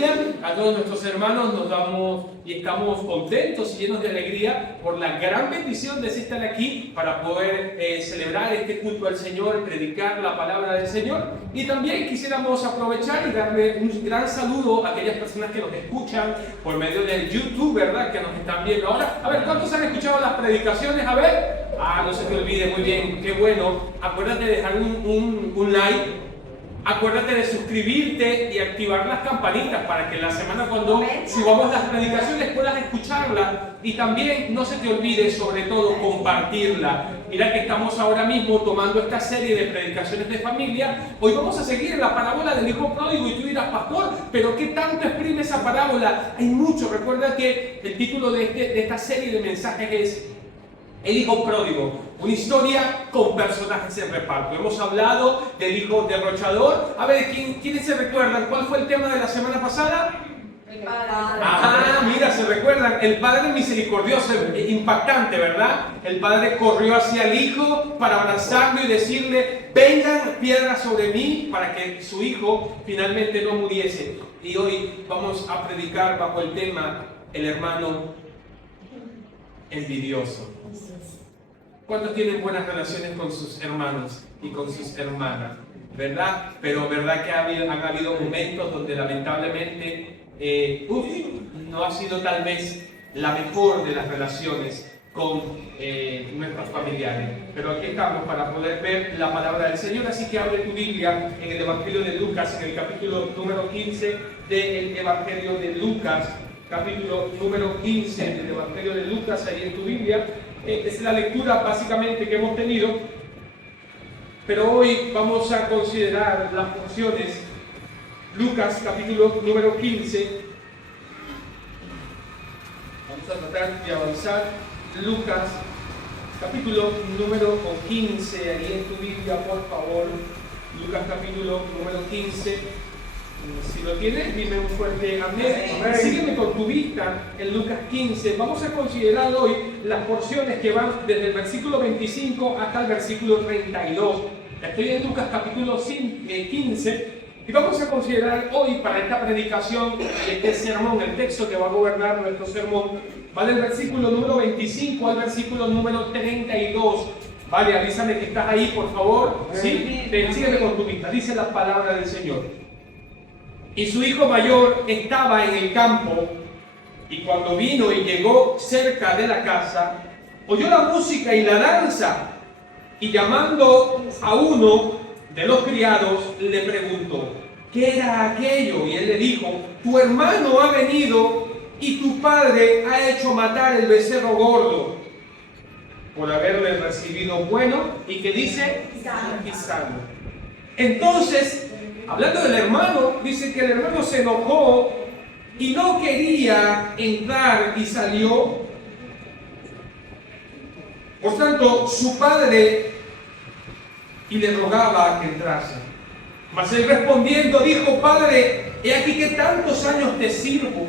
bienvenida a todos nuestros hermanos. Nos damos y estamos contentos y llenos de alegría por la gran bendición de estar aquí para poder celebrar este culto al Señor, predicar la palabra del Señor. Y también quisiéramos aprovechar y darle un gran saludo a aquellas personas que nos escuchan por medio del YouTube, ¿verdad? Que nos están viendo ahora. A ver, ¿cuántos han escuchado las predicaciones? A ver. No se te olvide, muy bien, qué bueno. Acuérdate de dejar un like. Acuérdate de suscribirte y activar las campanitas para que la semana cuando subamos las predicaciones puedas escucharla. Y también no se te olvide, sobre todo, compartirla. Mira que estamos ahora mismo tomando esta serie de predicaciones de familia. Hoy vamos a seguir en la parábola del hijo pródigo y tú dirás, pastor, ¿pero qué tanto exprime esa parábola? Hay mucho. Recuerda que el título de esta serie de mensajes es El hijo pródigo, una historia con personajes en reparto. Hemos hablado del hijo derrochador. A ver, ¿quiénes se recuerdan? ¿Cuál fue el tema de la semana pasada? El padre. Ajá, mira, se recuerdan. El padre misericordioso, impactante, ¿verdad? El padre corrió hacia el hijo para abrazarlo y decirle, vengan piedras sobre mí, para que su hijo finalmente no muriese. Y hoy vamos a predicar bajo el tema, el hermano envidioso. ¿Cuántos tienen buenas relaciones con sus hermanos y con sus hermanas? ¿Verdad? Pero ¿verdad que han habido momentos donde lamentablemente no ha sido tal vez la mejor de las relaciones con nuestros familiares? Pero aquí estamos para poder ver la palabra del Señor, así que abre tu Biblia en el Evangelio de Lucas, en el capítulo número 15 del Evangelio de Lucas. Capítulo número 15 del Evangelio de Lucas, ahí en tu Biblia. Es la lectura básicamente que hemos tenido, pero hoy vamos a considerar las porciones. Lucas, capítulo número 15. Vamos a tratar de avanzar. Lucas, capítulo número 15, ahí en tu Biblia, por favor. Lucas, capítulo número 15. Si lo tienes, dime un fuerte amén. Sígueme con tu vista en Lucas 15. Vamos a considerar hoy las porciones que van desde el versículo 25 hasta el versículo 32. Estoy en Lucas capítulo 15 y vamos a considerar hoy para esta predicación y este sermón, el texto que va a gobernar nuestro sermón, va del versículo número 25 al versículo número 32. Vale, avísame que estás ahí, por favor. Sí, sígueme con tu vista. Dice la palabra del Señor. Y su hijo mayor estaba en el campo, y cuando vino y llegó cerca de la casa, oyó la música y la danza, y llamando a uno de los criados, le preguntó, ¿qué era aquello? Y él le dijo, tu hermano ha venido, y tu padre ha hecho matar el becerro gordo, por haberle recibido bueno, y que dice, y sano. Entonces, hablando del hermano, dice que el hermano se enojó y no quería entrar y salió. Por tanto, su padre y le rogaba que entrase. Mas él respondiendo dijo, Padre, he aquí que tantos años te sirvo,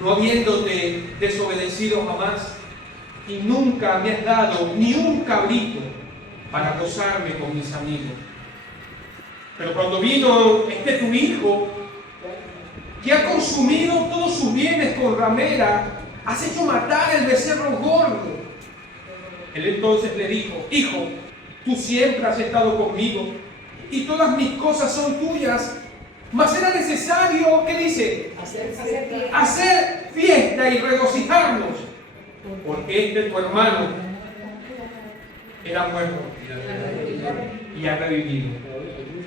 no habiéndote desobedecido jamás, y nunca me has dado ni un cabrito para gozarme con mis amigos. Pero cuando vino tu hijo, que ha consumido todos sus bienes con ramera, has hecho matar el becerro gordo. Él entonces le dijo, hijo, tú siempre has estado conmigo, y todas mis cosas son tuyas, mas era necesario, ¿qué dice? Hacer fiesta y regocijarnos, porque tu hermano era muerto y ha revivido.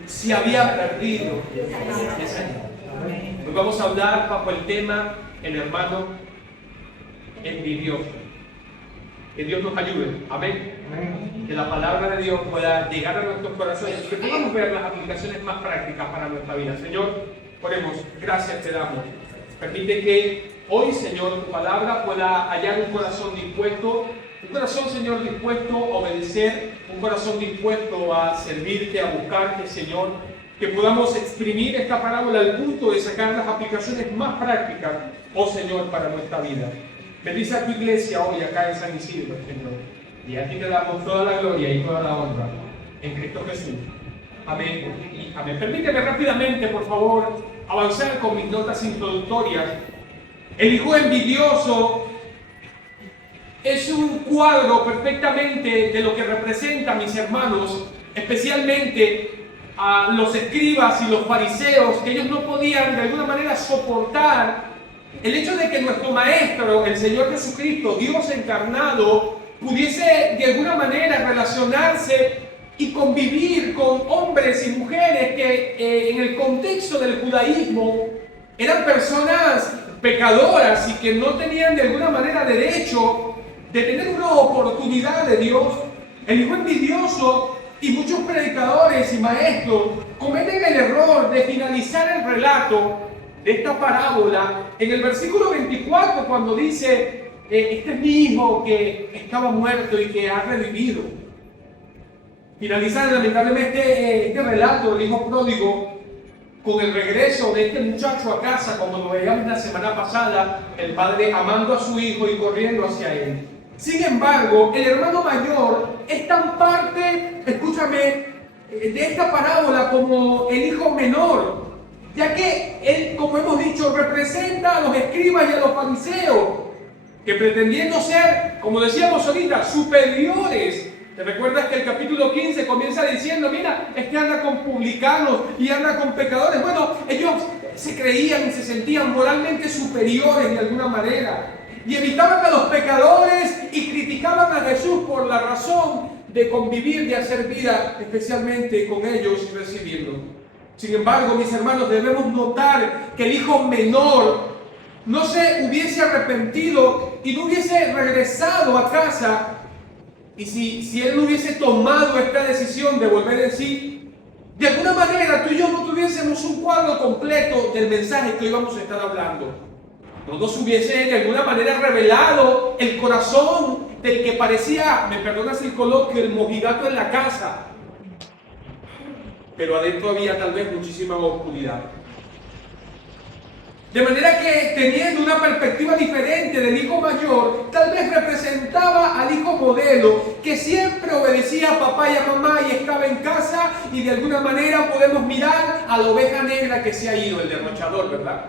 Si había perdido ese año. Hoy vamos a hablar bajo el tema el hermano envidioso. Que Dios nos ayude. Amén. Que la palabra de Dios pueda llegar a nuestros corazones y que podamos ver las aplicaciones más prácticas para nuestra vida. Señor, oremos. Gracias te damos. Permite que hoy, Señor, tu palabra pueda hallar un corazón dispuesto. Un corazón, Señor, dispuesto a obedecer, un corazón dispuesto a servirte, a buscarte, Señor. Que podamos exprimir esta parábola al punto de sacar las aplicaciones más prácticas, oh Señor, para nuestra vida. Bendice a tu iglesia hoy acá en San Isidro, Señor. Y a ti te damos toda la gloria y toda la honra. En Cristo Jesús. Amén. Y amén. Permíteme rápidamente, por favor, avanzar con mis notas introductorias. El hijo envidioso es un cuadro perfectamente de lo que representa, mis hermanos, especialmente a los escribas y los fariseos, que ellos no podían de alguna manera soportar el hecho de que nuestro Maestro, el Señor Jesucristo, Dios encarnado, pudiese de alguna manera relacionarse y convivir con hombres y mujeres que en el contexto del judaísmo eran personas pecadoras y que no tenían de alguna manera derecho de tener una oportunidad de Dios. El hijo envidioso y muchos predicadores y maestros cometen el error de finalizar el relato de esta parábola en el versículo 24, cuando dice, este es mi hijo que estaba muerto y que ha revivido. Finalizar lamentablemente este relato del hijo pródigo con el regreso de este muchacho a casa, como lo veíamos la semana pasada, el padre amando a su hijo y corriendo hacia él. Sin embargo, el hermano mayor es tan parte, escúchame, de esta parábola como el hijo menor, ya que él, como hemos dicho, representa a los escribas y a los fariseos, que pretendiendo ser, como decíamos ahorita, superiores. ¿Te recuerdas que el capítulo 15 comienza diciendo, mira, es que anda con publicanos y anda con pecadores? Bueno, ellos se creían y se sentían moralmente superiores de alguna manera, y evitaban a los pecadores y criticaban a Jesús por la razón de convivir, de hacer vida especialmente con ellos y recibirlos. Sin embargo, mis hermanos, debemos notar que el hijo menor no se hubiese arrepentido y no hubiese regresado a casa, y si él no hubiese tomado esta decisión de volver en sí, de alguna manera tú y yo no tuviésemos un cuadro completo del mensaje que hoy vamos a estar hablando. No nos hubiese de alguna manera revelado el corazón del que parecía, me perdonas el coloquio, el mojigato en la casa, pero adentro había tal vez muchísima oscuridad. De manera que, teniendo una perspectiva diferente del hijo mayor, tal vez representaba al hijo modelo, que siempre obedecía a papá y a mamá y estaba en casa, y de alguna manera podemos mirar a la oveja negra que se ha ido, el derrochador, ¿verdad?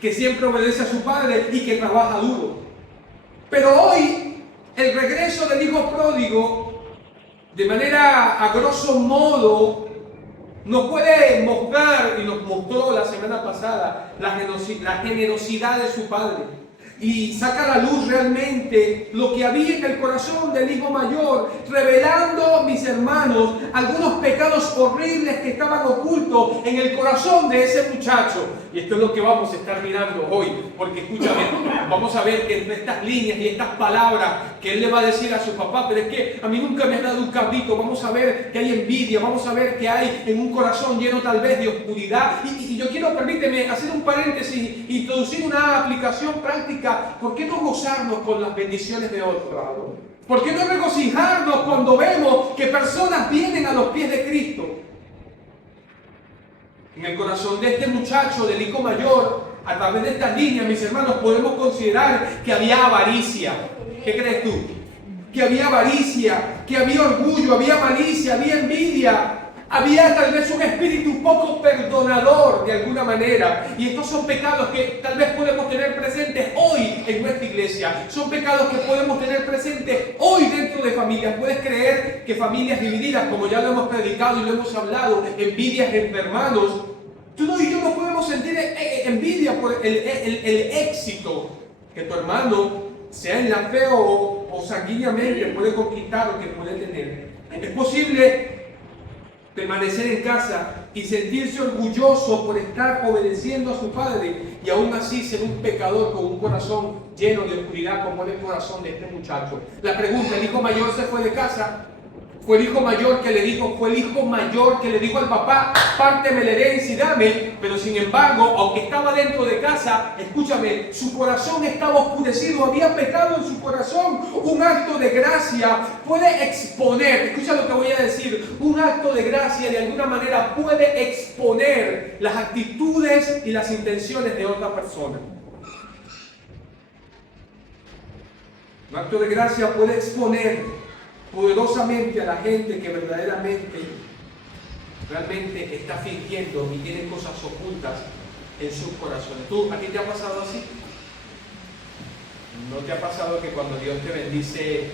Que siempre obedece a su padre y que trabaja duro. Pero hoy, el regreso del hijo pródigo, de manera a grosso modo, nos puede mostrar, y nos mostró la semana pasada, la generosidad de su padre. Y saca a la luz realmente lo que había en el corazón del hijo mayor, revelando, mis hermanos, algunos pecados horribles que estaban ocultos en el corazón de ese muchacho. Y esto es lo que vamos a estar mirando hoy, porque escúchame, vamos a ver que entre estas líneas y estas palabras que él le va a decir a su papá, pero es que a mí nunca me has dado un cabrito, vamos a ver que hay envidia, vamos a ver que hay en un corazón lleno tal vez de oscuridad. Y yo quiero, permíteme, hacer un paréntesis e introducir una aplicación práctica. ¿Por qué no gozarnos con las bendiciones de otros? ¿Por qué no regocijarnos cuando vemos que personas vienen a los pies de Cristo? En el corazón de este muchacho, del hijo mayor, a través de estas líneas, mis hermanos, podemos considerar que había avaricia. ¿Qué crees tú? Que había avaricia, que había orgullo, había malicia, había envidia. Había tal vez un espíritu poco perdonador de alguna manera. Y estos son pecados que tal vez podemos tener presentes hoy en nuestra iglesia. Son pecados que podemos tener presentes hoy dentro de familias. Puedes creer que familias divididas, como ya lo hemos predicado y lo hemos hablado, envidias entre hermanos. Tú y yo no podemos sentir envidia por el éxito que tu hermano, sea en la fe o sanguíneamente, puede conquistar o que puede tener. Es posible permanecer en casa y sentirse orgulloso por estar obedeciendo a su padre y aún así ser un pecador con un corazón lleno de oscuridad como es el corazón de este muchacho. La pregunta, ¿el hijo mayor se fue de casa? Fue el hijo mayor que le dijo al papá, párteme la herencia y dame, pero sin embargo, aunque estaba dentro de casa, escúchame, su corazón estaba oscurecido, había pecado en su corazón. Un acto de gracia puede exponer, escucha lo que voy a decir, un acto de gracia de alguna manera puede exponer las actitudes y las intenciones de otra persona. Un acto de gracia puede exponer poderosamente a la gente que verdaderamente realmente está fingiendo y tiene cosas ocultas en sus corazones. ¿A ti te ha pasado así? ¿No te ha pasado que cuando Dios te bendice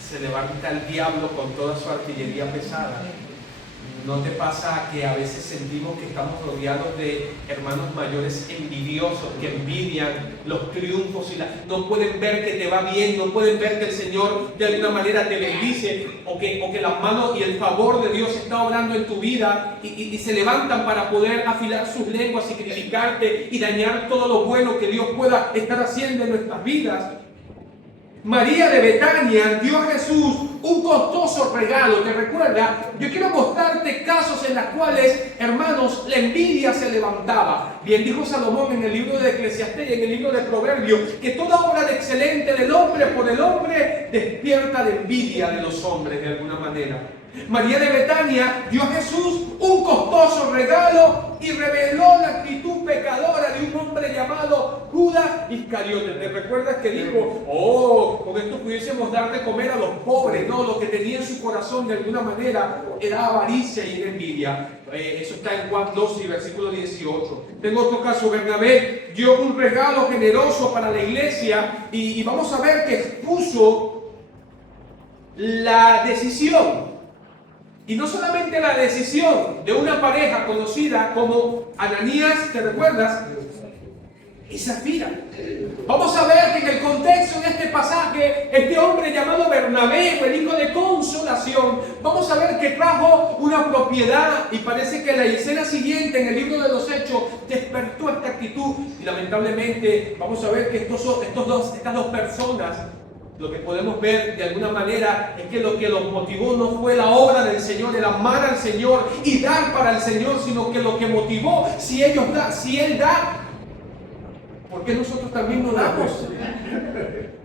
se levanta el diablo con toda su artillería pesada? ¿No te pasa que a veces sentimos que estamos rodeados de hermanos mayores envidiosos que envidian los triunfos y no pueden ver que te va bien, no pueden ver que el Señor de alguna manera te bendice o que las manos y el favor de Dios está obrando en tu vida y se levantan para poder afilar sus lenguas y criticarte y dañar todo lo bueno que Dios pueda estar haciendo en nuestras vidas? María de Betania dio a Jesús un costoso regalo. ¿Te recuerda? Yo quiero mostrarte casos en los cuales, hermanos, la envidia se levantaba. Bien dijo Salomón en el libro de Eclesiastés y en el libro de Proverbios, que toda obra de excelente del hombre por el hombre despierta la envidia de los hombres de alguna manera. María de Betania dio a Jesús un costoso regalo y reveló la actitud pecadora de un hombre llamado Judas Iscariote. ¿Te recuerdas que dijo, con esto pudiésemos dar de comer a los pobres? No, lo que tenía en su corazón de alguna manera era avaricia y era envidia. Eso está en Juan 12, versículo 18. Tengo otro caso. Bernabé dio un regalo generoso para la iglesia y vamos a ver que expuso la decisión. Y no solamente la decisión de una pareja conocida como Ananías, ¿te recuerdas? Y Zafira. Vamos a ver que en el contexto de este pasaje, este hombre llamado Bernabé, el hijo de consolación, vamos a ver que trajo una propiedad y parece que la escena siguiente en el libro de los Hechos despertó esta actitud y lamentablemente vamos a ver que estas dos personas, lo que podemos ver de alguna manera es que lo que los motivó no fue la obra del Señor, el amar al Señor y dar para el Señor, sino que lo que motivó, si Él da, ¿por qué nosotros también no damos?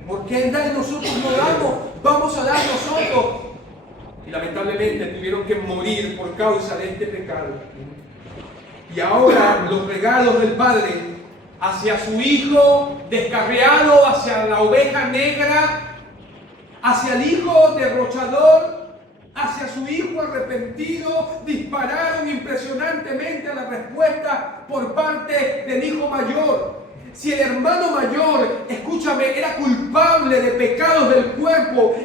¿Por qué Él da y nosotros no damos? Vamos a dar nosotros. Y lamentablemente tuvieron que morir por causa de este pecado. Y ahora los regalos del Padre hacia su hijo descarriado, hacia la oveja negra, hacia el hijo derrochador, hacia su hijo arrepentido, dispararon impresionantemente a la respuesta por parte del hijo mayor. Si el hermano mayor, escúchame, era culpable de pecados del cuerpo,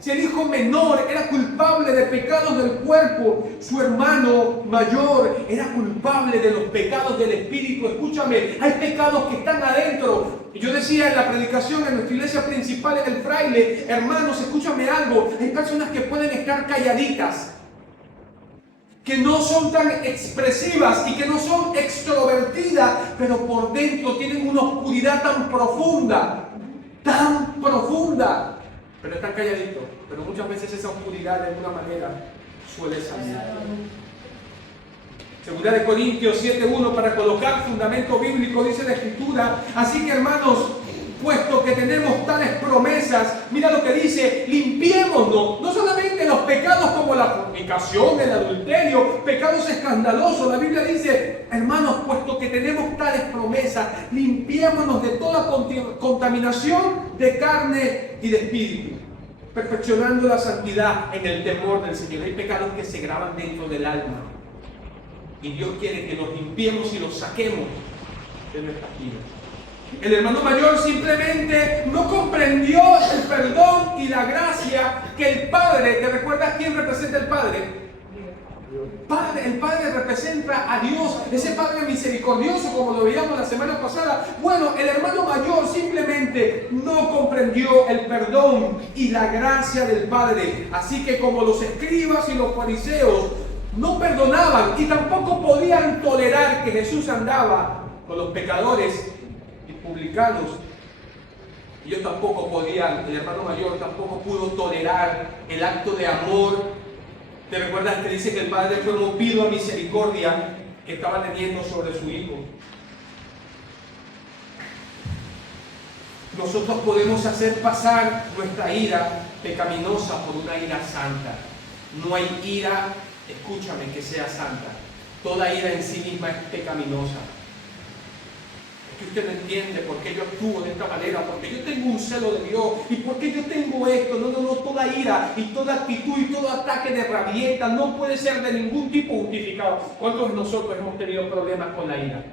si el hijo menor era culpable de pecados del cuerpo, su hermano mayor era culpable de los pecados del espíritu. Escúchame, hay pecados que están adentro. Yo decía en la predicación en nuestra iglesia principal, en el fraile, hermanos, escúchame algo, hay personas que pueden estar calladitas, que no son tan expresivas y que no son extrovertidas, pero por dentro tienen una oscuridad tan profunda, pero están calladitos. Pero muchas veces esa oscuridad de alguna manera suele salir. Segunda de Corintios 7:1, para colocar fundamento bíblico, dice la Escritura: así que, hermanos, puesto que tenemos tales promesas, mira lo que dice, limpiémonos, no solamente los pecados como la fornicación, el adulterio, pecados escandalosos. La Biblia dice, hermanos, puesto que tenemos tales promesas, limpiémonos de toda contaminación de carne y de espíritu, perfeccionando la santidad en el temor del Señor. Hay pecados que se graban dentro del alma y Dios quiere que los limpiemos y los saquemos de nuestras vidas. El hermano mayor simplemente no comprendió el perdón y la gracia que el Padre, ¿te recuerdas quién representa el Padre? El Padre representa a Dios, ese Padre misericordioso, como lo veíamos la semana pasada. Bueno, el hermano mayor simplemente no comprendió el perdón y la gracia del Padre. Así que como los escribas y los fariseos no perdonaban y tampoco podían tolerar que Jesús andaba con los pecadores y publicanos, ellos tampoco podían, el hermano mayor tampoco pudo tolerar el acto de amor. ¿Te recuerdas que dice que el Padre fue movido a misericordia que estaba teniendo sobre su Hijo? Nosotros podemos hacer pasar nuestra ira pecaminosa por una ira santa. No hay ira, escúchame, que sea santa. Toda ira en sí misma es pecaminosa. que usted no entiende por qué yo actúo de esta manera, porque yo tengo un celo de Dios y porque yo tengo esto. No, toda ira y toda actitud y todo ataque de rabieta no puede ser de ningún tipo justificado. ¿Cuántos de nosotros hemos tenido problemas con la ira?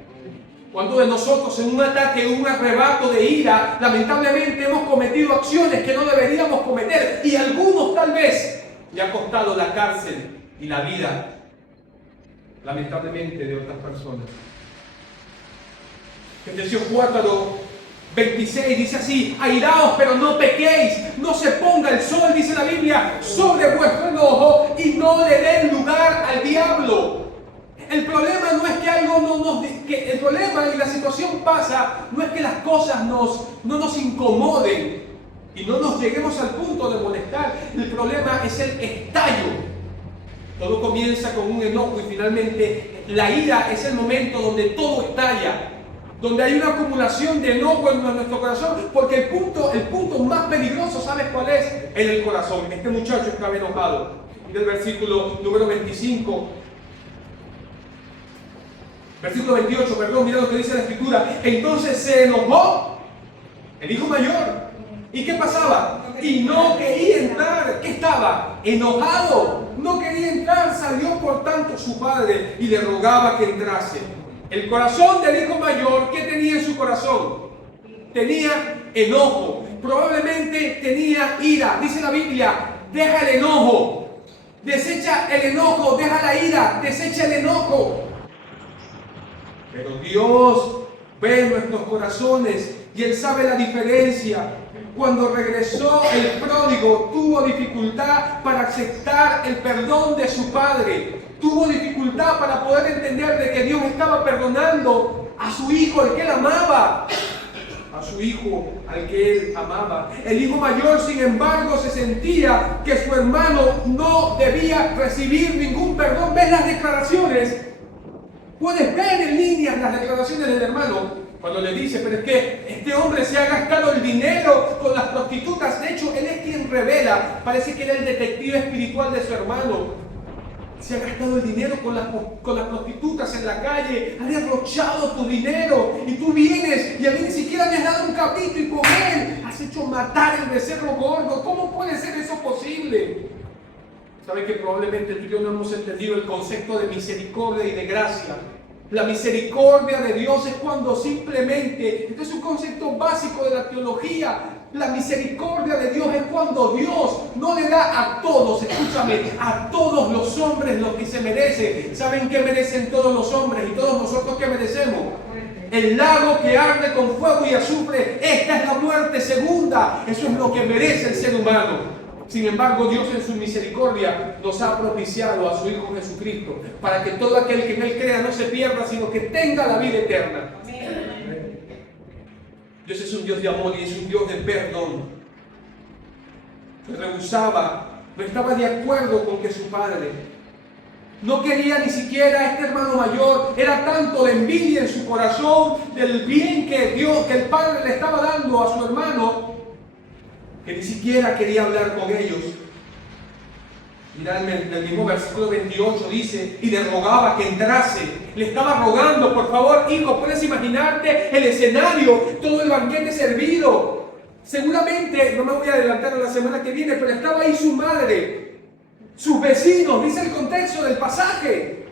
¿Cuántos de nosotros en un ataque, en un arrebato de ira, lamentablemente hemos cometido acciones que no deberíamos cometer? Y algunos tal vez le ha costado la cárcel y la vida, lamentablemente, de otras personas. Efesios 4:26 dice así: airaos, pero no pequéis, no se ponga el sol, dice la Biblia, sobre vuestro enojo, y no le den lugar al diablo. El problema no es que algo el problema y la situación pasa, no es que las cosas no nos incomoden y no nos lleguemos al punto de molestar. El problema es el estallo. Todo comienza con un enojo y finalmente la ira es el momento donde todo estalla, donde hay una acumulación de enojo en nuestro corazón, porque el punto más peligroso, ¿sabes cuál es? En el corazón. Este muchacho estaba enojado. Del versículo número 25. Versículo 28, perdón, mira lo que dice la Escritura. Entonces se enojó el hijo mayor. ¿Y qué pasaba? Y no quería entrar. ¿Qué estaba? Enojado. No quería entrar. Salió por tanto su padre y le rogaba que entrase. El corazón del hijo mayor, ¿qué tenía en su corazón? Tenía enojo. Probablemente tenía ira. Dice la Biblia, deja el enojo. Desecha el enojo, deja la ira, desecha el enojo. Pero Dios ve nuestros corazones y Él sabe la diferencia. Cuando regresó el pródigo, tuvo dificultad para aceptar el perdón de su padre. Tuvo dificultad para poder entender de que Dios estaba perdonando a su hijo, al que él amaba. A su hijo, al que él amaba. El hijo mayor, sin embargo, se sentía que su hermano no debía recibir ningún perdón. ¿Ves las declaraciones? Puedes ver en líneas las declaraciones del hermano cuando le dice: pero es que este hombre se ha gastado el dinero con las prostitutas. De hecho, él es quien revela, parece que era el detective espiritual de su hermano. Se ha gastado el dinero con las prostitutas en la calle, ha derrochado tu dinero y tú vienes y a mí ni siquiera me has dado un capito y con él has hecho matar el becerro gordo. ¿Cómo puede ser eso posible? ¿Saben que probablemente tú y yo no hemos entendido el concepto de misericordia y de gracia? La misericordia de Dios es cuando simplemente, esto es un concepto básico de la teología, la misericordia de Dios es cuando Dios no le da a todos, escúchame, a todos los hombres lo que se merecen. ¿Saben qué merecen todos los hombres y todos nosotros qué merecemos? El lago que arde con fuego y azufre. Esta es la muerte segunda. Eso es lo que merece el ser humano. Sin embargo, Dios en su misericordia nos ha propiciado a su Hijo Jesucristo para que todo aquel que en Él crea no se pierda, sino que tenga la vida eterna. Dios es un Dios de amor y es un Dios de perdón. Se rehusaba, no estaba de acuerdo con que su padre no quería ni siquiera a este hermano mayor. Era tanto la envidia en su corazón del bien que Dios, que el padre le estaba dando a su hermano, que ni siquiera quería hablar con ellos. Mirad, en el mismo versículo 28 dice: y le rogaba que entrase. Le estaba rogando: por favor, hijo, puedes imaginarte el escenario, todo el banquete servido. Seguramente, no me voy a adelantar a la semana que viene, pero estaba ahí su madre, sus vecinos, dice el contexto del pasaje.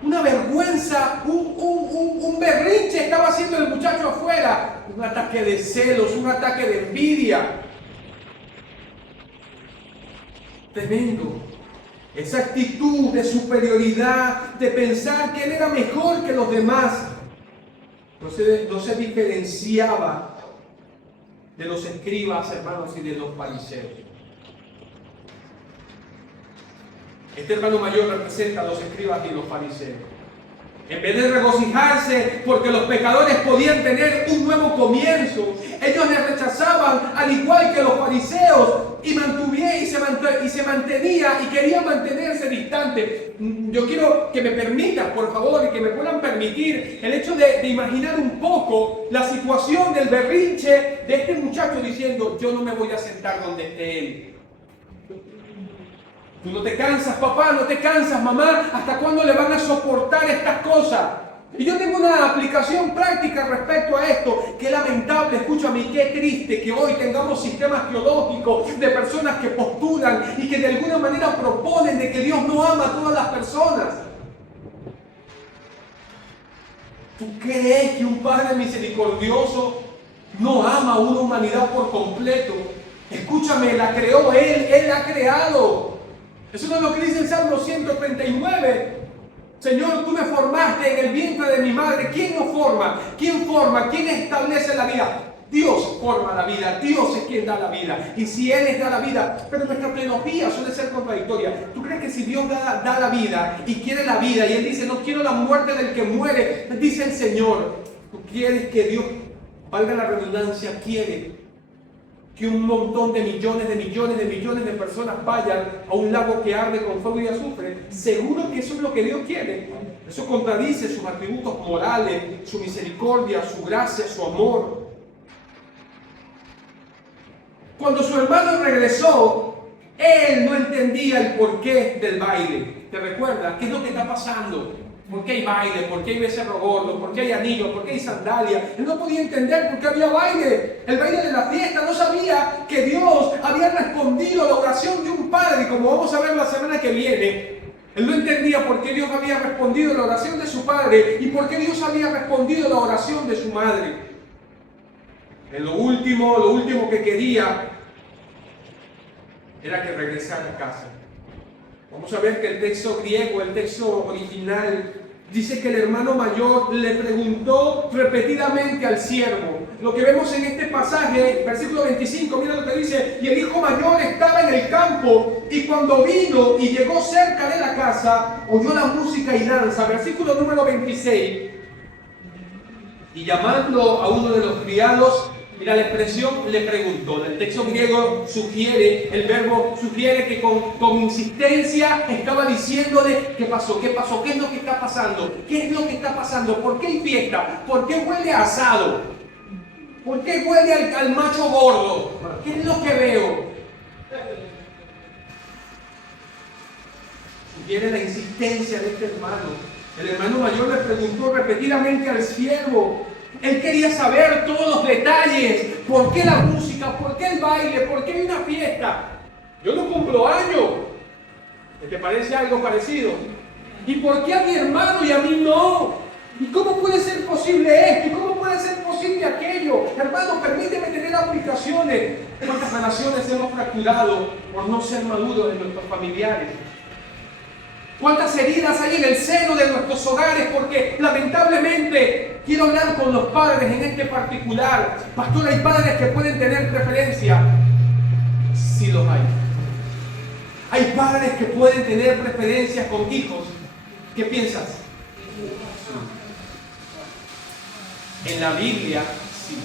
Una vergüenza, un berrinche estaba haciendo el muchacho afuera. Un ataque de celos, un ataque de envidia. Tremendo. Esa actitud de superioridad, de pensar que él era mejor que los demás, no se diferenciaba de los escribas, hermanos, y de los fariseos. Este hermano mayor representa a los escribas y los fariseos. En vez de regocijarse porque los pecadores podían tener un nuevo comienzo, ellos le rechazaban, al igual que los fariseos, y se mantenía y querían mantenerse distantes. Yo quiero que me permitan, por favor, y que me puedan permitir el hecho de imaginar un poco la situación del berrinche de este muchacho diciendo: yo no me voy a sentar donde esté él. Tú no te cansas, papá, no te cansas, mamá. ¿Hasta cuándo le van a soportar estas cosas? Y yo tengo una aplicación práctica respecto a esto. Qué lamentable, escúchame, y qué triste que hoy tengamos sistemas teológicos de personas que postulan y que de alguna manera proponen de que Dios no ama a todas las personas. ¿Tú crees que un Padre misericordioso no ama a una humanidad por completo? Escúchame, la creó Él la ha creado. Eso no es lo que dice el Salmo 139. Señor, tú me formaste en el vientre de mi madre. ¿Quién nos forma? ¿Quién forma? ¿Quién establece la vida? Dios forma la vida, Dios es quien da la vida. Y si Él es da la vida, pero nuestra teología suele ser contradictoria. ¿Tú crees que si Dios da la vida y quiere la vida, y Él dice, no quiero la muerte del que muere, dice el Señor, tú quieres que Dios, valga la redundancia, quiere que un montón de millones de personas vayan a un lago que arde con fuego y azufre? Seguro que eso es lo que Dios quiere. Eso contradice sus atributos morales, su misericordia, su gracia, su amor. Cuando su hermano regresó, él no entendía el porqué del baile. ¿Te recuerdas? ¿Qué es lo que está pasando? ¿Por qué hay baile? ¿Por qué hay becerro gordo? ¿Por qué hay anillos? ¿Por qué hay sandalias? Él no podía entender por qué había baile. El baile de la fiesta. No sabía que Dios había respondido a la oración de un padre. Y como vamos a ver la semana que viene, él no entendía por qué Dios había respondido a la oración de su padre y por qué Dios había respondido a la oración de su madre. En lo último que quería era que regresara a casa. Vamos a ver que el texto griego, el texto original, dice que el hermano mayor le preguntó repetidamente al siervo. Lo que vemos en este pasaje, versículo 25, mira lo que dice: y el hijo mayor estaba en el campo, y cuando vino y llegó cerca de la casa, oyó la música y danza. Versículo número 26. Y llamando a uno de los criados, mira la expresión, le preguntó. El texto griego sugiere, el verbo sugiere que con insistencia estaba diciéndole: ¿qué pasó? ¿Qué pasó? ¿Qué es lo que está pasando? ¿Qué es lo que está pasando? ¿Por qué hay fiesta? ¿Por qué huele a asado? ¿Por qué huele al macho gordo? ¿Qué es lo que veo? Sugiere la insistencia de este hermano. El hermano mayor le preguntó repetidamente al siervo. Él quería saber todos los detalles. ¿Por qué la música? ¿Por qué el baile? ¿Por qué hay una fiesta? Yo no cumplo años. ¿Te parece algo parecido? ¿Y por qué a mi hermano y a mí no? ¿Y cómo puede ser posible esto? ¿Y cómo puede ser posible aquello? Hermano, permíteme tener aplicaciones. ¿Cuántas relaciones hemos fracturado por no ser maduros de nuestros familiares? ¿Cuántas heridas hay en el seno de nuestros hogares? Porque lamentablemente, quiero hablar con los padres en este particular. Pastor, hay padres que pueden tener preferencia. Sí los hay. Hay padres que pueden tener preferencias con hijos. ¿Qué piensas? En la Biblia, sí.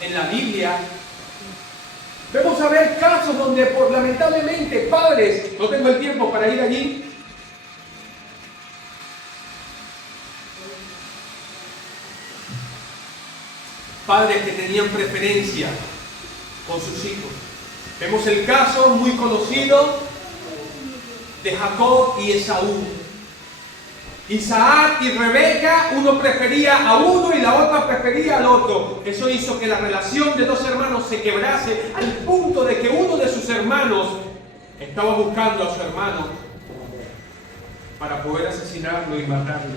En la Biblia vamos a ver casos donde lamentablemente padres, no tengo el tiempo para ir allí, padres que tenían preferencia con sus hijos. Vemos el caso muy conocido de Jacob y Esaú. Isaac y Rebeca, uno prefería a uno y la otra prefería al otro. Eso hizo que la relación de dos hermanos se quebrase al punto de que uno de sus hermanos estaba buscando a su hermano para poder asesinarlo y matarlo.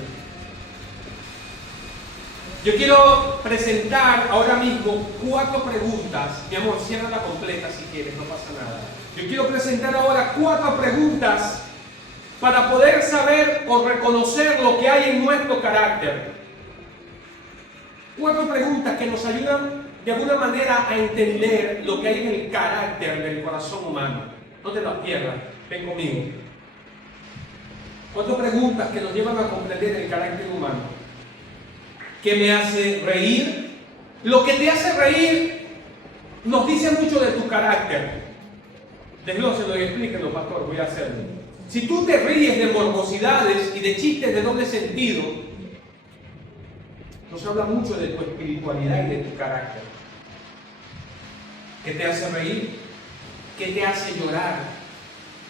Yo quiero presentar ahora mismo 4 preguntas. Mi amor, ciérrala completa si quieres, no pasa nada. Yo quiero presentar ahora 4 preguntas para poder saber o reconocer lo que hay en nuestro carácter. 4 preguntas que nos ayudan de alguna manera a entender lo que hay en el carácter del corazón humano. No te las pierdas, ven conmigo. 4 preguntas que nos llevan a comprender el carácter humano. ¿Qué me hace reír? Lo que te hace reír nos dice mucho de tu carácter. Desglóselo y explíquenlo, pastor, voy a hacerlo. Si tú te ríes de morbosidades y de chistes de doble sentido, nos habla mucho de tu espiritualidad y de tu carácter. ¿Qué te hace reír? ¿Qué te hace llorar?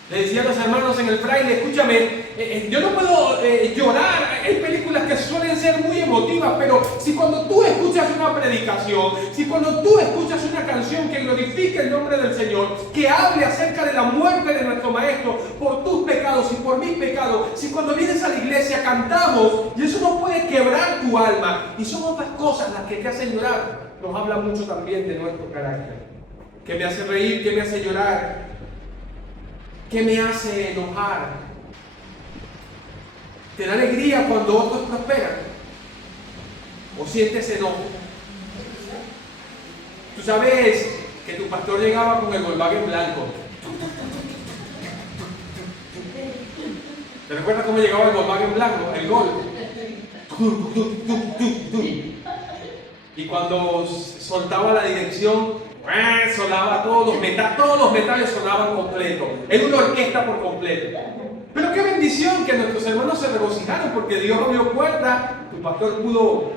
Le decía a los hermanos en el fraile: escúchame, yo no puedo llorar. Hay películas que suelen ser muy una predicación, si cuando tú escuchas una canción que glorifique el nombre del Señor, que hable acerca de la muerte de nuestro Maestro por tus pecados y por mis pecados, si cuando vienes a la iglesia cantamos, y eso no puede quebrar tu alma, y son otras cosas las que te hacen llorar, nos habla mucho también de nuestro carácter. ¿Qué me hace reír? ¿Qué me hace llorar? ¿Qué me hace enojar? ¿Te da alegría cuando otros prosperan? ¿O sientes enojo? Tú sabes que tu pastor llegaba con el Volkswagen blanco. ¿Te recuerdas cómo llegaba el Volkswagen blanco? El Gol. Y cuando soltaba la dirección, sonaba todos los metales sonaban completos. Era una orquesta por completo. Pero qué bendición que nuestros hermanos se regocijaron porque Dios abrió puerta. Tu pastor pudo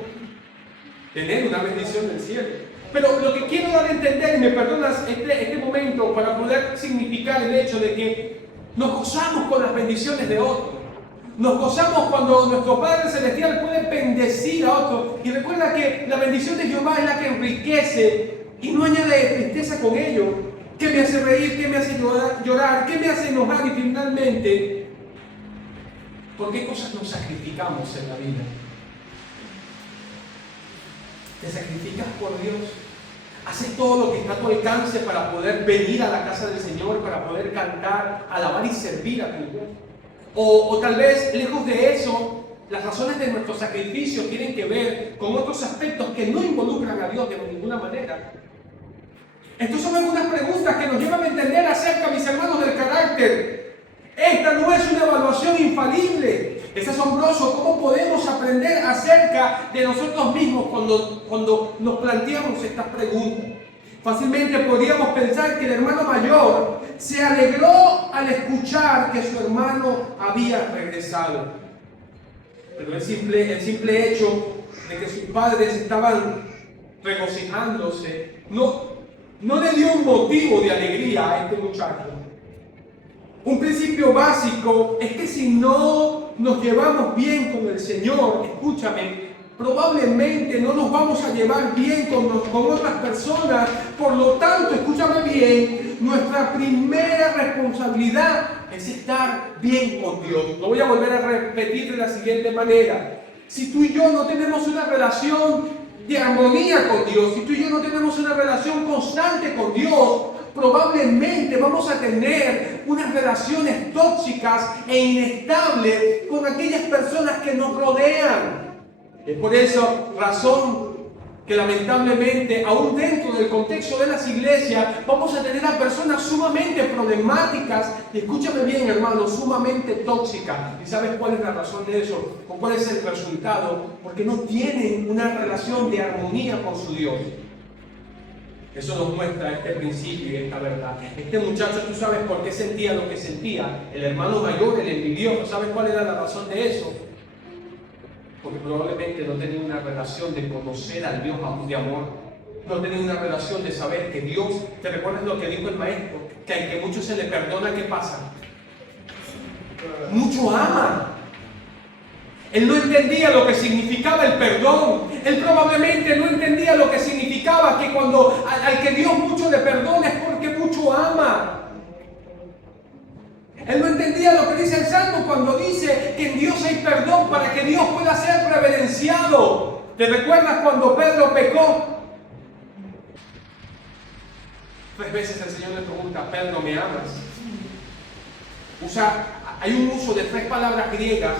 tener una bendición del cielo. Pero lo que quiero dar a entender, y me perdonas este momento para poder significar el hecho de que nos gozamos con las bendiciones de otros. Nos gozamos cuando nuestro Padre Celestial puede bendecir a otros. Y recuerda que la bendición de Jehová es la que enriquece y no añade tristeza con ello. ¿Qué me hace reír? ¿Qué me hace llorar? ¿Qué me hace enojar? Y finalmente, ¿por qué cosas nos sacrificamos en la vida? ¿Te sacrificas por Dios? ¿Haces todo lo que está a tu alcance para poder venir a la casa del Señor, para poder cantar, alabar y servir a tu Dios? O tal vez, lejos de eso, las razones de nuestro sacrificio tienen que ver con otros aspectos que no involucran a Dios de ninguna manera. Estas son algunas preguntas que nos llevan a entender acerca, mis hermanos, del carácter. Esta no es una evaluación infalible. Es asombroso cómo podemos aprender acerca de nosotros mismos cuando nos planteamos estas preguntas. Fácilmente podríamos pensar que el hermano mayor se alegró al escuchar que su hermano había regresado. Pero el simple hecho de que sus padres estaban regocijándose no le dio un motivo de alegría a este muchacho. Un principio básico es que si no nos llevamos bien con el Señor, escúchame, probablemente no nos vamos a llevar bien con otras personas. Por lo tanto, escúchame bien, nuestra primera responsabilidad es estar bien con Dios. Lo voy a volver a repetir de la siguiente manera. Si tú y yo no tenemos una relación de armonía con Dios, si tú y yo no tenemos una relación constante con Dios, probablemente vamos a tener unas relaciones tóxicas e inestables con aquellas personas que nos rodean. Es por esa razón que lamentablemente, aún dentro del contexto de las iglesias, vamos a tener a personas sumamente problemáticas, y escúchame bien, hermano, sumamente tóxicas. ¿Y sabes cuál es la razón de eso? ¿O cuál es el resultado? Porque no tienen una relación de armonía con su Dios. Eso nos muestra este principio y esta verdad. Este muchacho, tú sabes por qué sentía lo que sentía. El hermano mayor, el envidioso, ¿sabes cuál era la razón de eso? Porque probablemente no tenía una relación de conocer al Dios de amor. No tenía una relación de saber que Dios, ¿te recuerdas lo que dijo el maestro? Que al que mucho se le perdona, ¿qué pasa? Mucho ama. Él no entendía lo que significaba el perdón. Él probablemente no entendía lo que significaba que cuando al que Dios mucho le perdona es porque mucho ama. Él no entendía lo que dice el Salmo cuando dice que en Dios hay perdón para que Dios pueda ser reverenciado. ¿Te recuerdas cuando Pedro pecó? 3 veces el Señor le pregunta: Pedro, ¿me amas? Hay un uso de 3 palabras griegas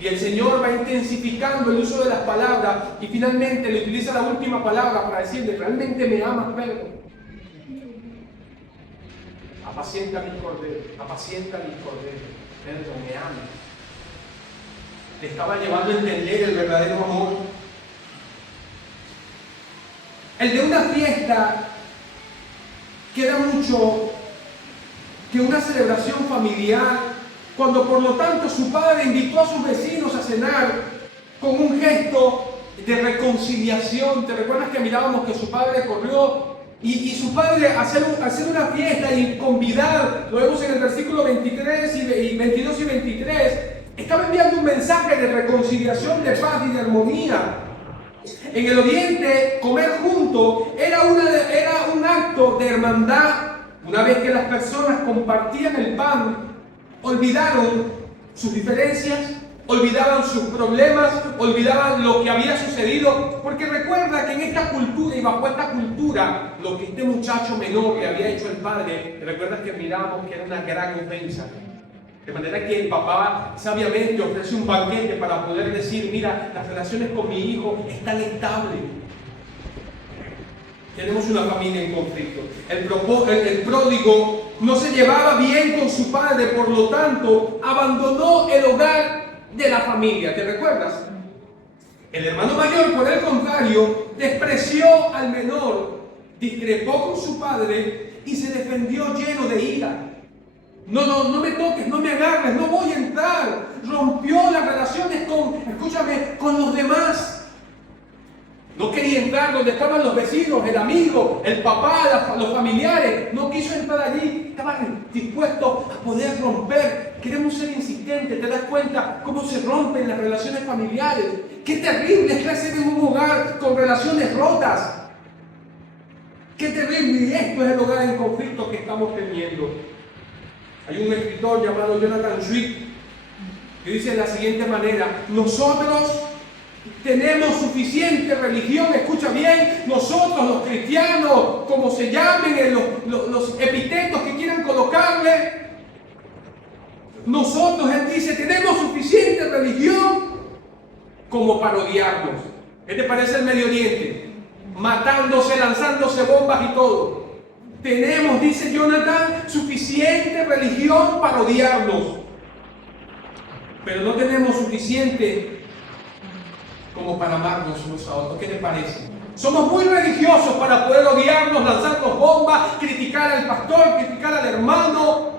y el Señor va intensificando el uso de las palabras y finalmente le utiliza la última palabra para decirle: ¿realmente me amas, Pedro? Apacienta mis corderos, Pedro, me ama. Le estaba llevando a entender el verdadero amor. El de una fiesta queda mucho que una celebración familiar, cuando por lo tanto su padre invitó a sus vecinos a cenar con un gesto de reconciliación. ¿Te recuerdas que mirábamos que su padre corrió y su padre hacer una fiesta y convidar? Lo vemos en el versículo 23 y 22 y 23. Estaba enviando un mensaje de reconciliación, de paz y de armonía. En el Oriente, comer juntos era un acto de hermandad. Una vez que las personas compartían el pan, olvidaron sus diferencias, olvidaban sus problemas, olvidaban lo que había sucedido, porque recuerda que en esta cultura y bajo esta cultura, lo que este muchacho menor le había hecho el padre, recuerda que miramos que era una gran ofensa. De manera que el papá sabiamente ofrece un banquete para poder decir, mira, las relaciones con mi hijo están estables. Tenemos una familia en conflicto. El pródigo no se llevaba bien con su padre, por lo tanto, abandonó el hogar de la familia. ¿Te recuerdas? El hermano mayor, por el contrario, despreció al menor, discrepó con su padre y se defendió lleno de ira. No me toques, no me agarres, no voy a entrar. Rompió las relaciones con los demás. No quería entrar donde estaban los vecinos, el amigo, el papá, los familiares. No quiso entrar allí. Estaba dispuesto a poder romper. Queremos ser insistentes. ¿Te das cuenta cómo se rompen las relaciones familiares? Qué terrible es crecer en un hogar con relaciones rotas. Qué terrible. Y esto es el hogar en conflicto que estamos teniendo. Hay un escritor llamado Jonathan Swift que dice de la siguiente manera: nosotros tenemos suficiente religión, escucha bien, nosotros los cristianos, como se llamen los epítetos que quieran colocarle, nosotros, él dice, tenemos suficiente religión como para odiarnos. ¿Qué te parece el Medio Oriente? Matándose, lanzándose bombas y todo. Tenemos, dice Jonathan, suficiente religión para odiarnos, pero no tenemos suficiente como para amarnos unos a otros. ¿Qué te parece? Somos muy religiosos para poder odiarnos, lanzarnos bombas, criticar al pastor, criticar al hermano,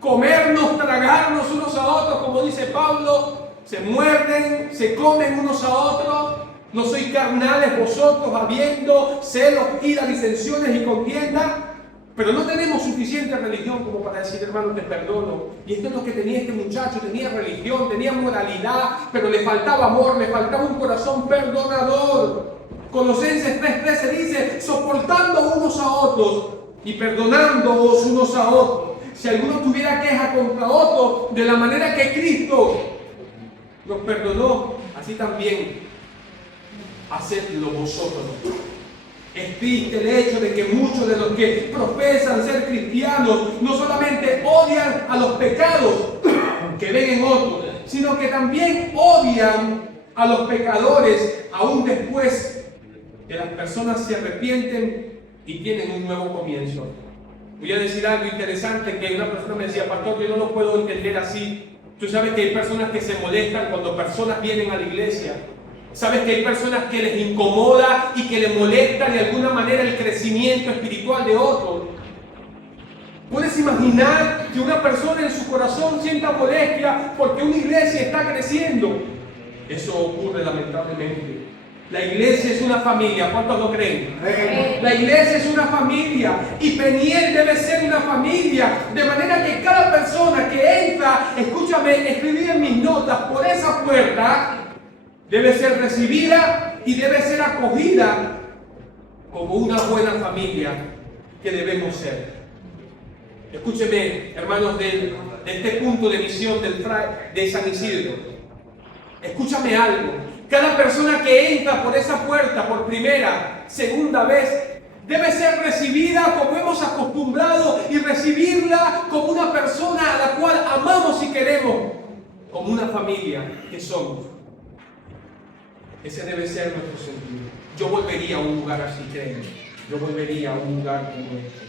comernos, tragarnos unos a otros, como dice Pablo, se muerden, se comen unos a otros. No sois carnales vosotros, habiendo celos, ira, disensiones y contienda. Pero no tenemos suficiente religión como para decir, hermano, te perdono. Y esto es lo que tenía este muchacho: tenía religión, tenía moralidad, pero le faltaba amor, le faltaba un corazón perdonador. Colosenses 3:13 dice, soportando unos a otros y perdonándoos unos a otros. Si alguno tuviera queja contra otro, de la manera que Cristo nos perdonó, así también hacedlo vosotros. Es triste el hecho de que muchos de los que profesan ser cristianos no solamente odian a los pecados que ven en otros, sino que también odian a los pecadores aún después que las personas se arrepienten y tienen un nuevo comienzo. Voy a decir algo interesante que una persona me decía, pastor, yo no lo puedo entender así. Tú sabes que hay personas que se molestan cuando personas vienen a la iglesia. Sabes que hay personas que les incomoda y que les molesta de alguna manera el crecimiento espiritual de otros. ¿Puedes imaginar que una persona en su corazón sienta molestia porque una iglesia está creciendo? Eso ocurre lamentablemente. La iglesia es una familia, ¿cuántos lo creen? La iglesia es una familia y Peniel debe ser una familia, de manera que cada persona que entra, escúchame, escribí en mis notas, por esa puerta, debe ser recibida y debe ser acogida como una buena familia que debemos ser. Escúcheme, hermanos, de este punto de visión de San Isidro. Escúchame algo. Cada persona que entra por esa puerta por primera, segunda vez, debe ser recibida como hemos acostumbrado y recibirla como una persona a la cual amamos y queremos, como una familia que somos. Ese debe ser nuestro sentido. Yo volvería a un lugar así, créeme. Yo volvería a un lugar como este.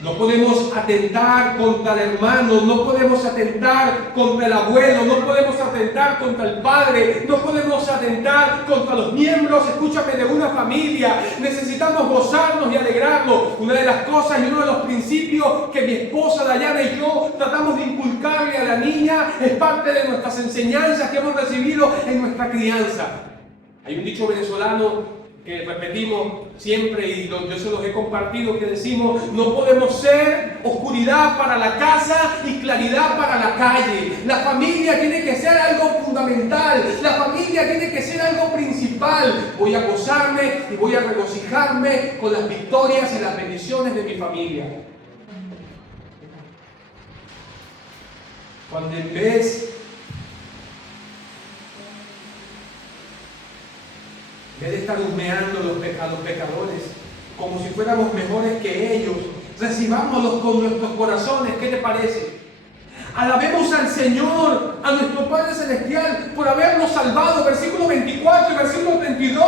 No podemos atentar contra el hermano, no podemos atentar contra el abuelo, no podemos atentar contra el padre, no podemos atentar contra los miembros, escúchame, de una familia. Necesitamos gozarnos y alegrarnos. Una de las cosas y uno de los principios que mi esposa Dayana y yo tratamos de inculcarle a la niña es parte de nuestras enseñanzas que hemos recibido en nuestra crianza. Hay un dicho venezolano que repetimos siempre y yo se los he compartido, que decimos: no podemos ser oscuridad para la casa y claridad para la calle. La familia tiene que ser algo fundamental fundamental. La familia tiene que ser algo principal. Voy a gozarme y voy a regocijarme con las victorias y las bendiciones de mi familia. Cuando en vez de estar humeando a los pecadores como si fuéramos mejores que ellos, recibámoslos con nuestros corazones. ¿Qué te parece? Alabemos al Señor, a nuestro Padre Celestial, por habernos salvado. Versículo 24 y versículo 32.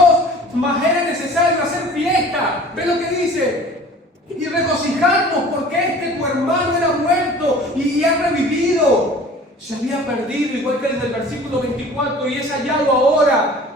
Mas era necesario hacer fiesta. ¿Ve lo que dice? Y regocijarnos porque tu hermano era muerto y ha revivido. Se había perdido, igual que el del versículo 24, y es hallado ahora.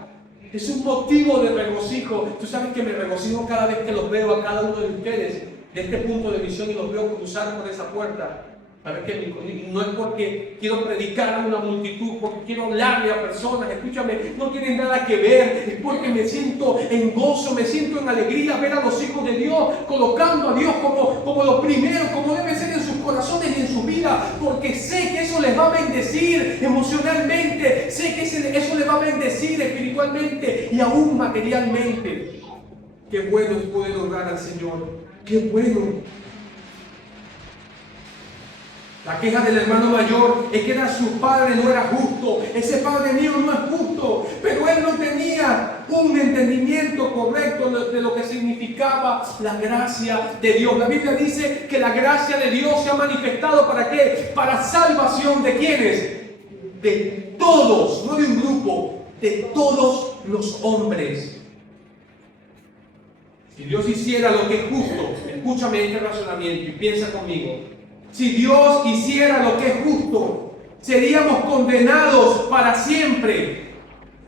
Es un motivo de regocijo. Tú sabes que me regocijo cada vez que los veo a cada uno de ustedes de este punto de visión y los veo cruzar por esa puerta. ¿Sabes qué? No es porque quiero predicar a una multitud, porque quiero hablarle a personas, escúchame, no tiene nada que ver, es porque me siento en gozo, me siento en alegría ver a los hijos de Dios, colocando a Dios como lo primero, como debe ser en sus corazones y en su vida, porque sé que eso les va a bendecir emocionalmente, sé que eso les va a bendecir espiritualmente y aún materialmente. Qué bueno es poder honrar al Señor, qué bueno. La queja del hermano mayor es que su padre no era justo. Ese padre mío no es justo. Pero él no tenía un entendimiento correcto de lo que significaba la gracia de Dios. La Biblia dice que la gracia de Dios se ha manifestado ¿para qué? Para salvación de ¿quiénes? De todos, no de un grupo, de todos los hombres. Si Dios hiciera lo que es justo, escúchame este razonamiento y piensa conmigo. Si Dios hiciera lo que es justo, seríamos condenados para siempre.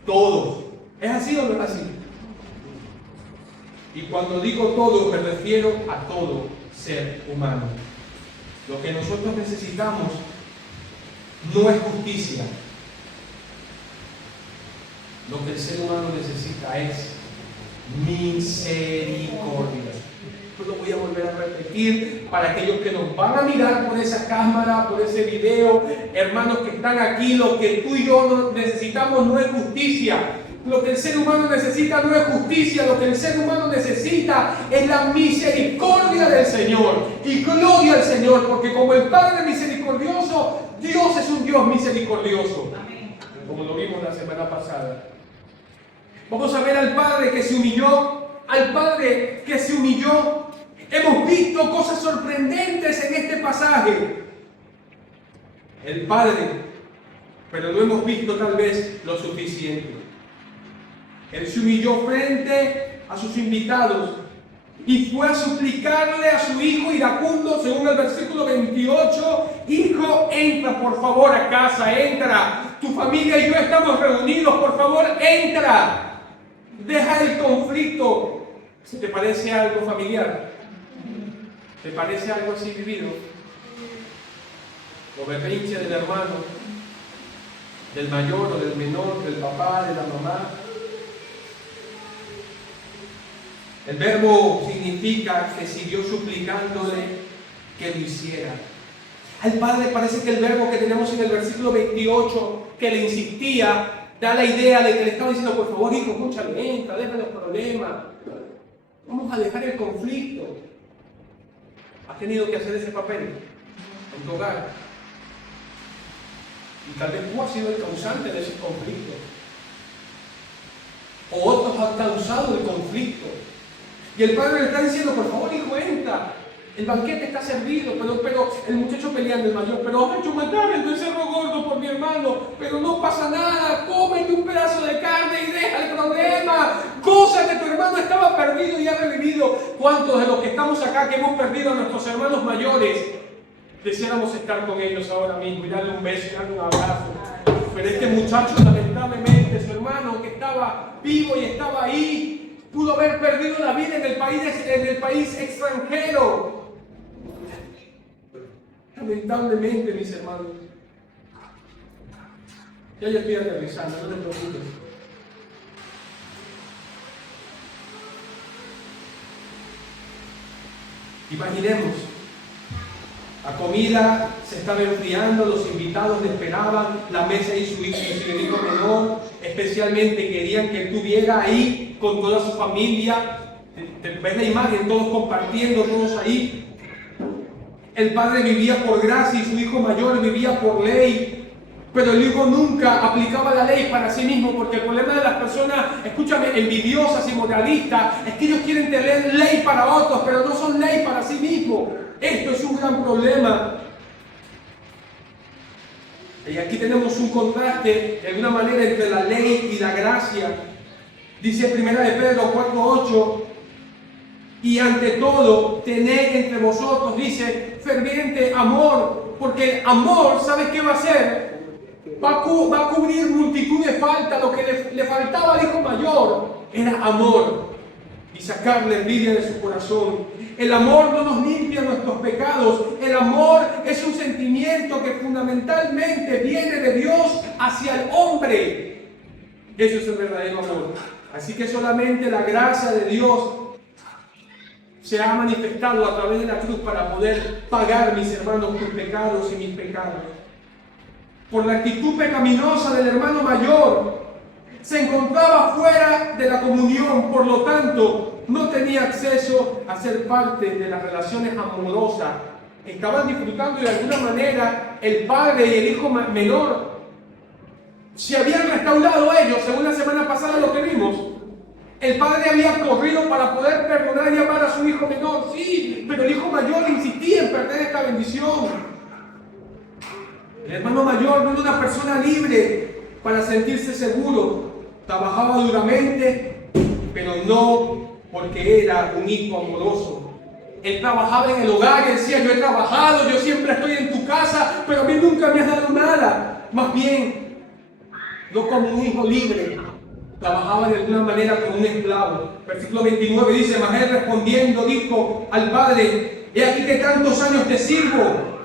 Todos. ¿Es así o no es así? Y cuando digo todo, me refiero a todo ser humano. Lo que nosotros necesitamos no es justicia. Lo que el ser humano necesita es misericordia. Lo voy a volver a repetir para aquellos que nos van a mirar por esa cámara, por ese video, hermanos que están aquí. Lo que tú y yo necesitamos no es justicia. Lo que el ser humano necesita no es justicia. Lo que el ser humano necesita es la misericordia del Señor. Y gloria al Señor, porque como el Padre misericordioso, Dios es un Dios misericordioso. Como lo vimos la semana pasada. Vamos a ver al Padre que se humilló. Al Padre que se humilló. Hemos visto cosas sorprendentes en este pasaje. El Padre, pero no hemos visto tal vez lo suficiente. Él se humilló frente a sus invitados y fue a suplicarle a su hijo iracundo, según el versículo 28, hijo, entra por favor a casa, entra. Tu familia y yo estamos reunidos, por favor, entra. Deja el conflicto. Si te parece algo familiar, ¿te parece algo así vivido? Los berrinches del hermano, del mayor o del menor, del papá, de la mamá. El verbo significa que siguió suplicándole que lo hiciera. Al Padre parece que el verbo que tenemos en el versículo 28, que le insistía, da la idea de que le estaba diciendo, por favor, hijo, escúchame, entra, deja los problemas. Vamos a dejar el conflicto. Has tenido que hacer ese papel en tu hogar. Y tal vez tú has sido el causante de ese conflicto. O otros han causado el conflicto. Y el padre le está diciendo, por favor, hijo, entra. El banquete está servido, pero el muchacho peleando, el mayor, pero ay, yo matarme el becerro gordo por mi hermano, pero no pasa nada, cómete un pedazo de carne y deja el problema. Cosa que tu hermano estaba perdido y ha revivido. ¿Cuántos de los que estamos acá que hemos perdido a nuestros hermanos mayores deseáramos estar con ellos ahora mismo y darle un beso y darle un abrazo? Pero este muchacho, lamentablemente, su hermano que estaba vivo y estaba ahí, pudo haber perdido la vida en el país extranjero. Lamentablemente, mis hermanos. Ya estoy aterrizando, no te preocupes. Imaginemos, la comida se estaba enfriando, los invitados le esperaban, la mesa y su hijo me Señor, especialmente querían que Él estuviera ahí con toda su familia. Ves la imagen, todos compartiendo, todos ahí. El padre vivía por gracia y su hijo mayor vivía por ley. Pero el hijo nunca aplicaba la ley para sí mismo, porque el problema de las personas, escúchame, envidiosas y moralistas, es que ellos quieren tener ley para otros, pero no son ley para sí mismos. Esto es un gran problema. Y aquí tenemos un contraste, de alguna manera, entre la ley y la gracia. Dice 1 de Pedro 4:8, y ante todo, tened entre vosotros, dice, ferviente amor, porque el amor, ¿sabes qué va a hacer? Va a cubrir multitud de faltas. Lo que le faltaba al hijo mayor era amor y sacar la envidia de su corazón. El amor no nos limpia nuestros pecados. El amor es un sentimiento que fundamentalmente viene de Dios hacia el hombre. Eso es el verdadero amor. Así que solamente la gracia de Dios se ha manifestado a través de la cruz para poder pagar, mis hermanos, tus pecados y mis pecados. Por la actitud pecaminosa del hermano mayor, se encontraba fuera de la comunión, por lo tanto, no tenía acceso a ser parte de las relaciones amorosas. Estaban disfrutando de alguna manera el padre y el hijo menor. Se habían restaurado ellos, según la semana pasada lo que vimos. El padre había corrido para poder perdonar y amar a su hijo menor, sí, pero el hijo mayor insistía en perder esta bendición. El hermano mayor no era una persona libre para sentirse seguro. Trabajaba duramente, pero no porque era un hijo amoroso. Él trabajaba en el hogar y decía, yo he trabajado, yo siempre estoy en tu casa, pero a mí nunca me has dado nada. Más bien, no como un hijo libre, trabajaba de alguna manera como un esclavo. Versículo 29 dice, mas él respondiendo dijo al padre, he aquí que tantos años te sirvo,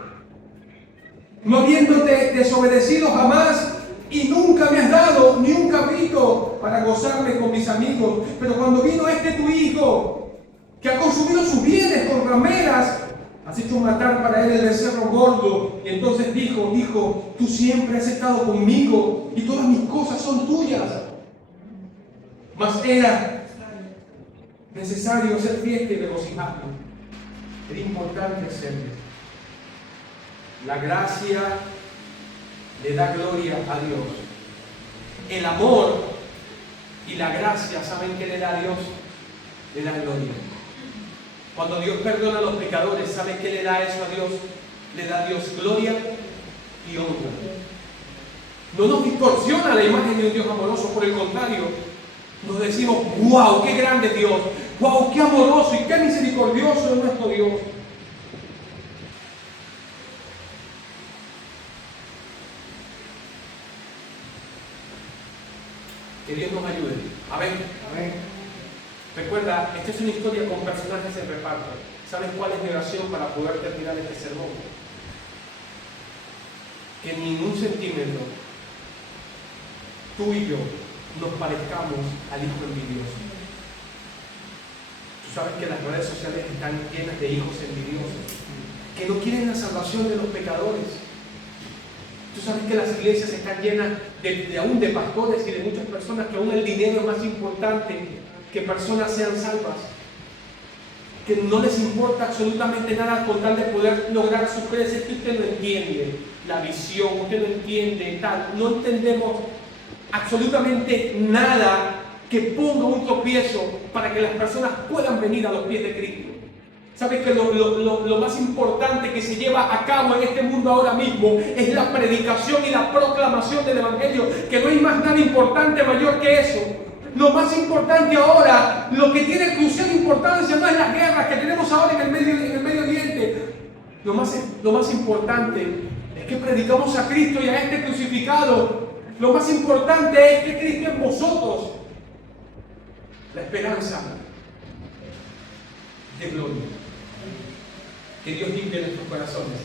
no habiéndote desobedecido jamás, y nunca me has dado ni un cabrito para gozarme con mis amigos. Pero cuando vino tu hijo, que ha consumido sus bienes con rameras, has hecho matar para él el becerro gordo. Y entonces dijo, hijo, tú siempre has estado conmigo y todas mis cosas son tuyas. Mas era necesario hacer fiesta y regocijarme. Era importante hacerlo. La gracia le da gloria a Dios. El amor y la gracia, ¿saben qué le da a Dios? Le da gloria. Cuando Dios perdona a los pecadores, ¿saben qué le da eso a Dios? Le da a Dios gloria y honra. No nos distorsiona la imagen de un Dios amoroso, por el contrario, nos decimos, wow, qué grande Dios, wow, qué amoroso y qué misericordioso es nuestro Dios. Que Dios nos ayude. Amén. Amén. Recuerda, esta es una historia con personajes en reparto. ¿Sabes cuál es mi oración para poder terminar este sermón? Que en ningún centímetro tú y yo nos parezcamos al hijo envidioso. Tú sabes que las redes sociales están llenas de hijos envidiosos que no quieren la salvación de los pecadores. Tú sabes que las iglesias están llenas aún de pastores y de muchas personas que aún el dinero es más importante que personas sean salvas. Que no les importa absolutamente nada con tal de poder lograr su fe. Es que usted no entiende la visión, usted no entiende tal. No entendemos absolutamente nada que ponga un tropiezo para que las personas puedan venir a los pies de Cristo. ¿Sabes que lo más importante que se lleva a cabo en este mundo ahora mismo es la predicación y la proclamación del Evangelio? Que no hay más nada importante mayor que eso. Lo más importante ahora, lo que tiene crucial importancia no es las guerras que tenemos ahora en el Medio Oriente. Lo más importante es que predicamos a Cristo y a este crucificado. Lo más importante es que Cristo en vosotros, la esperanza de gloria. Que Dios limpie nuestros corazones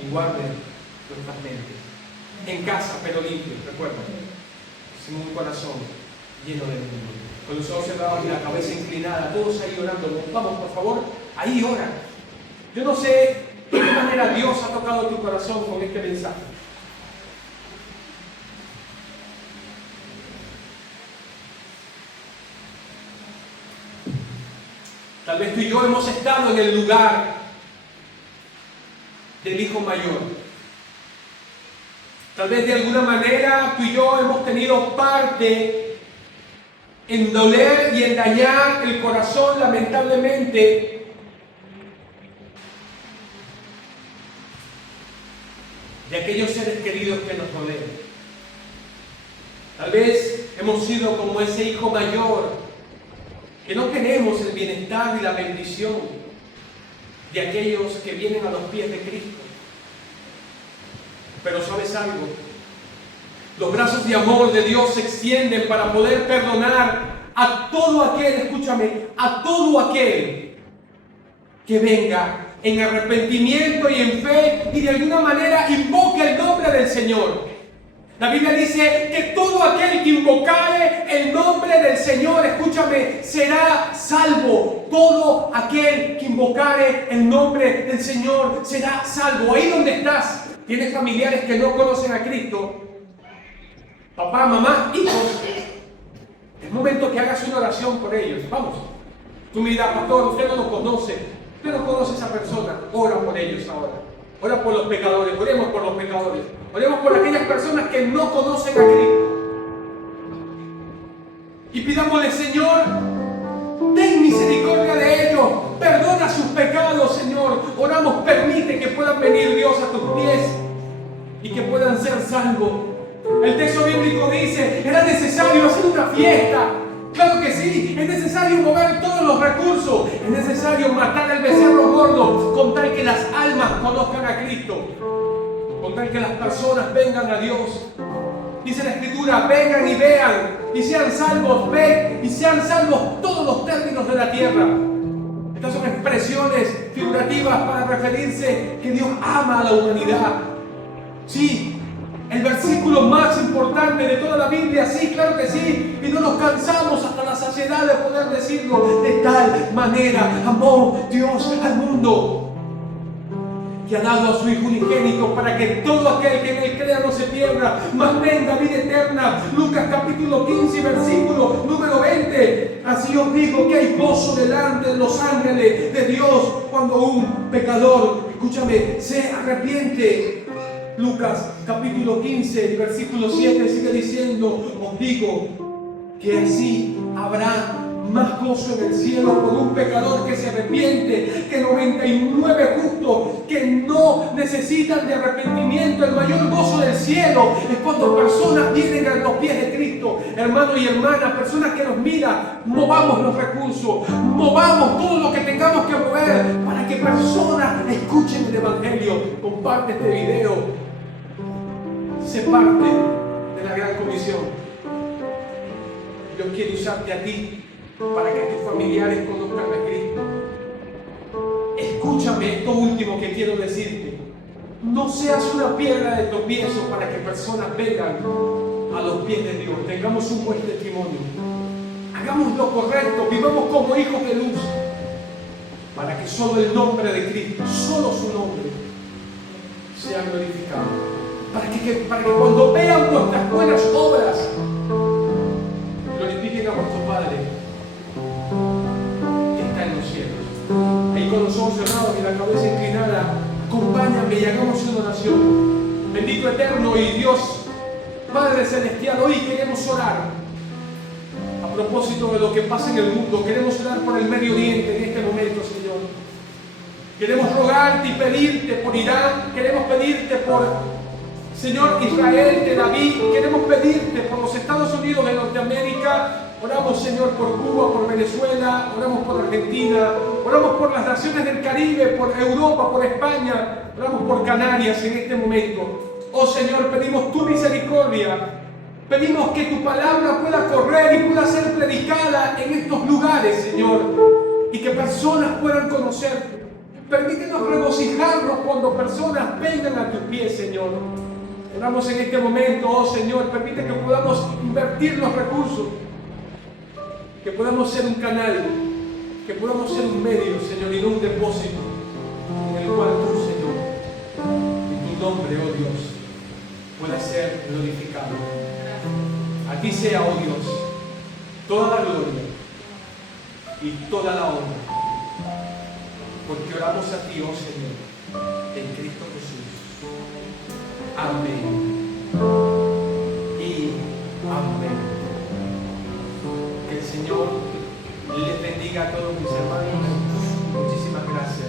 y guarde nuestras mentes. En casa, pero limpio, recuerda. Sin un corazón lleno de mundo. Con los ojos cerrados y la cabeza inclinada, todos ahí orando. Vamos, por favor, ahí ora. Yo no sé de qué manera Dios ha tocado tu corazón con este mensaje. Tal vez tú y yo hemos estado en el lugar del hijo mayor. Tal vez de alguna manera tú y yo hemos tenido parte en doler y en dañar el corazón, lamentablemente, de aquellos seres queridos que nos rodean. Tal vez hemos sido como ese hijo mayor que no queremos el bienestar y la bendición de aquellos que vienen a los pies de Cristo. Pero ¿sabes algo? Los brazos de amor de Dios se extienden para poder perdonar a todo aquel, escúchame, a todo aquel que venga en arrepentimiento y en fe y de alguna manera invoque el nombre del Señor. La Biblia dice que todo aquel que invocare el nombre del Señor, escúchame, será salvo. Todo aquel que invocare el nombre del Señor será salvo. Ahí donde estás, tienes familiares que no conocen a Cristo, papá, mamá, hijos. Es momento que hagas una oración por ellos. Vamos. Tú me dirás, pastor, usted no lo conoce. Usted no conoce a esa persona. Ora por ellos ahora. Ora por los pecadores. Oremos por los pecadores. Oremos por aquellas personas que no conocen a Cristo. Y pidámosle, Señor, ten misericordia de ellos. Perdona sus pecados, Señor. Oramos, permite que puedan venir, Dios, a tus pies y que puedan ser salvos. El texto bíblico dice, era necesario hacer una fiesta. Claro que sí, es necesario mover todos los recursos. Es necesario matar al becerro gordo con tal que las almas conozcan a Cristo. Con tal que las personas vengan a Dios. Dice la Escritura, vengan y vean y sean salvos, ven y sean salvos todos los términos de la tierra. Estas son expresiones figurativas para referirse que Dios ama a la humanidad. Sí, el versículo más importante de toda la Biblia, sí, claro que sí, y no nos cansamos hasta la saciedad de poder decirlo. De tal manera amó Dios al mundo, que ha dado a su Hijo unigénito para que todo aquel que en él crea no se pierda, mas tenga vida eterna. Lucas capítulo 15, versículo número 20. Así os digo que hay gozo delante de los ángeles de Dios cuando un pecador, escúchame, se arrepiente. Lucas capítulo 15, versículo 7 sigue diciendo, os digo que así habrá más gozo en el cielo por un pecador que se arrepiente que 99 justos que no necesitan de arrepentimiento. El mayor gozo del cielo es cuando personas vienen a los pies de Cristo. Hermanos y hermanas, personas que nos miran, movamos los recursos, movamos todo lo que tengamos que mover para que personas escuchen el Evangelio. Comparte este video. Sé parte de la gran comisión. Dios quiere usarte a ti para que tus familiares conozcan a Cristo. Escúchame esto último que quiero decirte. No seas una piedra de tropiezo para que personas vengan a los pies de Dios. Tengamos un buen testimonio. Hagamos lo correcto. Vivamos como hijos de luz. Para que solo el nombre de Cristo, solo su nombre, sea glorificado. Para que cuando vean vuestras buenas obras, glorifiquen a vuestro Padre que está en los cielos. Ahí con los ojos cerrados y la cabeza inclinada, acompáñame y hagamos una oración. Bendito eterno y Dios, Padre celestial, hoy queremos orar a propósito de lo que pasa en el mundo. Queremos orar por el Medio Oriente en este momento, Señor. Queremos rogarte y pedirte por Irán. Queremos pedirte por Señor Israel, Tel Aviv. Queremos pedirte por los Estados Unidos de Norteamérica. Oramos, Señor, por Cuba, por Venezuela. Oramos por Argentina. Oramos por las naciones del Caribe, por Europa, por España. Oramos por Canarias en este momento. Oh Señor, pedimos tu misericordia. Pedimos que tu palabra pueda correr y pueda ser predicada en estos lugares, Señor. Y que personas puedan conocerte. Permítenos regocijarnos cuando personas vengan a tus pies, Señor. Oramos en este momento, oh Señor, permite que podamos invertir los recursos, que podamos ser un canal, que podamos ser un medio, Señor, y no un depósito en el cual tú, Señor, en tu nombre, oh Dios, pueda ser glorificado. A ti sea, oh Dios, toda la gloria y toda la honra Porque oramos a ti, oh Señor, en Cristo Jesús. Amén. Y amén. Que el Señor les bendiga a todos mis hermanos. Muchísimas gracias.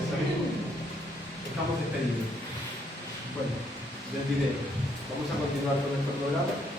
Estamos despedidos. Bueno, del video. Vamos a continuar con nuestro programa.